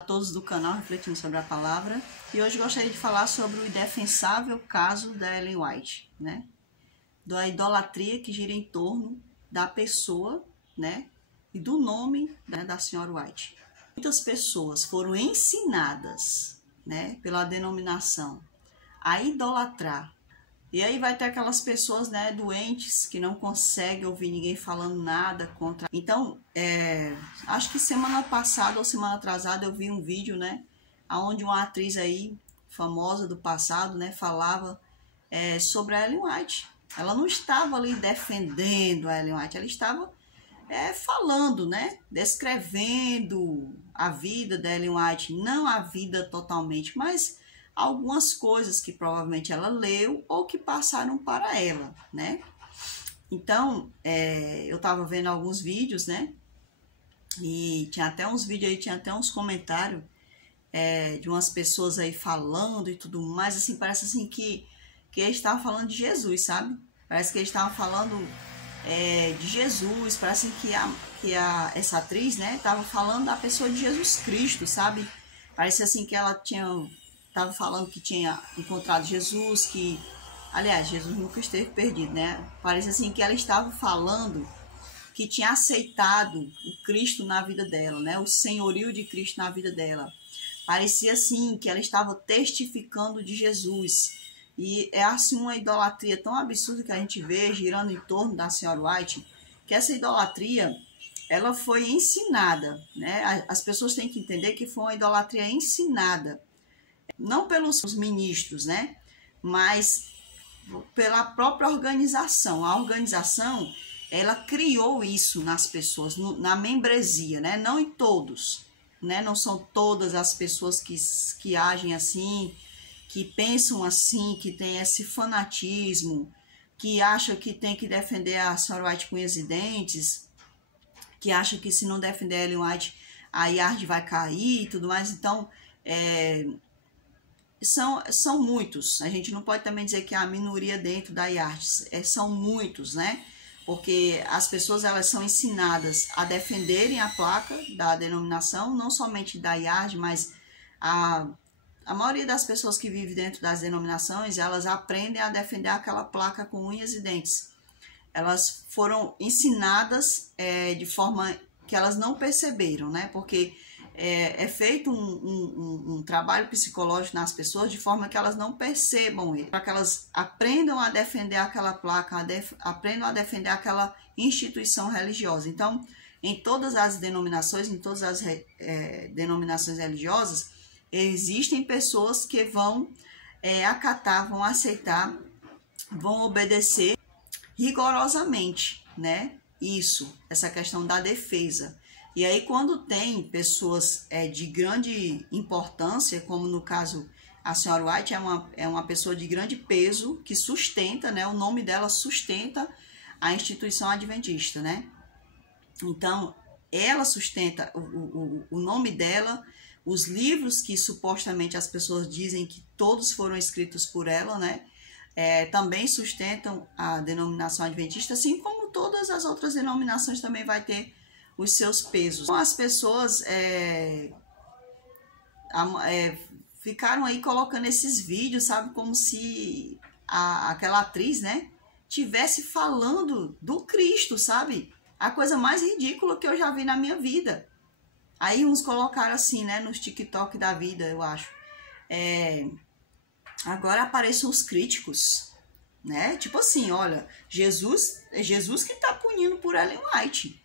A todos do canal Refletindo sobre a Palavra, e hoje gostaria de falar sobre o indefensável caso da Ellen White, né? Da idolatria que gira em torno da pessoa, né? E do nome, né, da senhora White. Muitas pessoas foram ensinadas, né, pela denominação a idolatrar. E aí vai ter aquelas pessoas, né, doentes, que não conseguem ouvir ninguém falando nada contra. Então, acho que semana passada ou semana atrasada eu vi um vídeo, né, onde uma atriz aí, famosa do passado, né, falava sobre a Ellen White. Ela não estava ali defendendo a Ellen White, ela estava falando, né, descrevendo a vida da Ellen White, não a vida totalmente, mas algumas coisas que provavelmente ela leu ou que passaram para ela, né? Então, eu tava vendo alguns vídeos, né? E tinha até uns vídeos aí, tinha até uns comentários de umas pessoas aí falando e tudo mais, assim, parece assim que eles estavam falando de Jesus, sabe? Parece que eles estavam falando de Jesus, parece que essa atriz, né, tava falando da pessoa de Jesus Cristo, sabe? Parece assim que ela estava falando que tinha encontrado Jesus, que, aliás, Jesus nunca esteve perdido, né? Parece assim que ela estava falando que tinha aceitado o Cristo na vida dela, né? O senhorio de Cristo na vida dela. Parecia assim que ela estava testificando de Jesus. E é assim uma idolatria tão absurda que a gente vê girando em torno da senhora White, que essa idolatria, ela foi ensinada, né? As pessoas têm que entender que foi uma idolatria ensinada, não pelos ministros, né, mas pela própria organização. A organização, ela criou isso nas pessoas, na membresia, né, não em todos, né, não são todas as pessoas que agem assim, que pensam assim, que tem esse fanatismo, que acham que tem que defender a senhora White com unhas e dentes, que acham que se não defender a Ellen White, a Yard vai cair e tudo mais. Então, são muitos. A gente não pode também dizer que é a minoria dentro da IARTES. São muitos, né? Porque as pessoas, elas são ensinadas a defenderem a placa da denominação, não somente da IARTES, mas a maioria das pessoas que vivem dentro das denominações, elas aprendem a defender aquela placa com unhas e dentes. Elas foram ensinadas de forma que elas não perceberam, né? Porque é feito um trabalho psicológico nas pessoas de forma que elas não percebam ele, para que elas aprendam a defender aquela placa, aprendam a defender aquela instituição religiosa. Então, em todas as denominações, em todas as denominações religiosas, existem pessoas que vão acatar, vão aceitar, vão obedecer rigorosamente, né? Essa questão da defesa. E aí, quando tem pessoas de grande importância, como no caso a senhora White é uma pessoa de grande peso que sustenta, né? O nome dela sustenta a instituição adventista, né? Então, ela sustenta o nome dela, os livros que supostamente as pessoas dizem que todos foram escritos por ela, né? Também sustentam a denominação adventista, assim como todas as outras denominações também vai ter os seus pesos. Então, as pessoas ficaram aí colocando esses vídeos, sabe, como se aquela atriz, né, tivesse falando do Cristo, sabe? A coisa mais ridícula que eu já vi na minha vida. Aí uns colocaram assim, né, nos TikTok da vida, eu acho. Agora aparecem os críticos, né? Tipo assim, olha, é Jesus que tá punindo por Ellen White.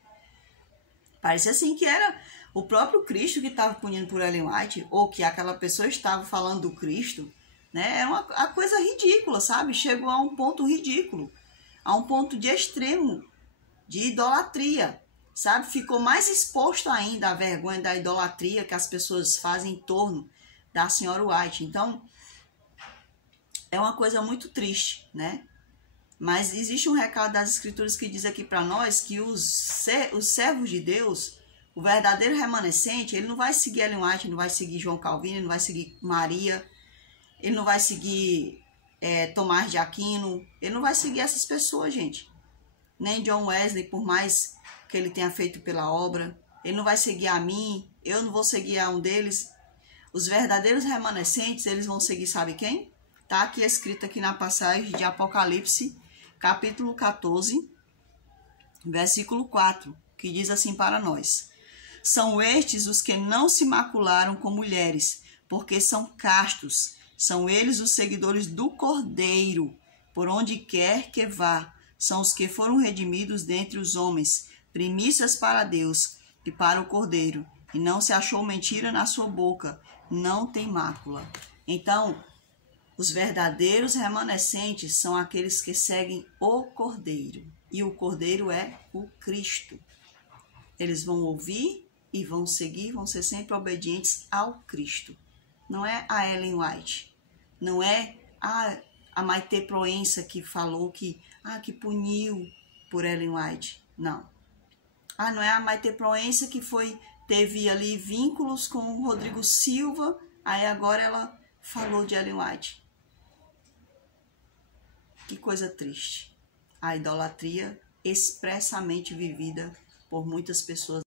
Parece assim que era o próprio Cristo que estava punindo por Ellen White, ou que aquela pessoa estava falando do Cristo, né? É uma coisa ridícula, sabe? Chegou a um ponto ridículo, a um ponto de extremo, de idolatria, sabe? Ficou mais exposto ainda à vergonha da idolatria que as pessoas fazem em torno da senhora White. Então, é uma coisa muito triste, né? Mas existe um recado das Escrituras que diz aqui para nós que os servos de Deus, o verdadeiro remanescente, ele não vai seguir Ellen White, não vai seguir João Calvino, ele não vai seguir Maria, ele não vai seguir Tomás de Aquino, ele não vai seguir essas pessoas, gente. Nem John Wesley, por mais que ele tenha feito pela obra, ele não vai seguir a mim, eu não vou seguir a um deles. Os verdadeiros remanescentes, eles vão seguir, sabe quem? Tá aqui escrito aqui na passagem de Apocalipse, capítulo 14, versículo 4, que diz assim para nós: são estes os que não se macularam com mulheres, porque são castos. São eles os seguidores do Cordeiro, por onde quer que vá. São os que foram redimidos dentre os homens, primícias para Deus e para o Cordeiro. E não se achou mentira na sua boca, não tem mácula. Então, os verdadeiros remanescentes são aqueles que seguem o Cordeiro. E o Cordeiro é o Cristo. Eles vão ouvir e vão seguir, vão ser sempre obedientes ao Cristo. Não é a Ellen White. Não é a Maite Proença que falou que puniu por Ellen White. Não. Não é a Maite Proença que teve ali vínculos com o Rodrigo Silva, aí agora ela falou de Ellen White. Que coisa triste. A idolatria expressamente vivida por muitas pessoas.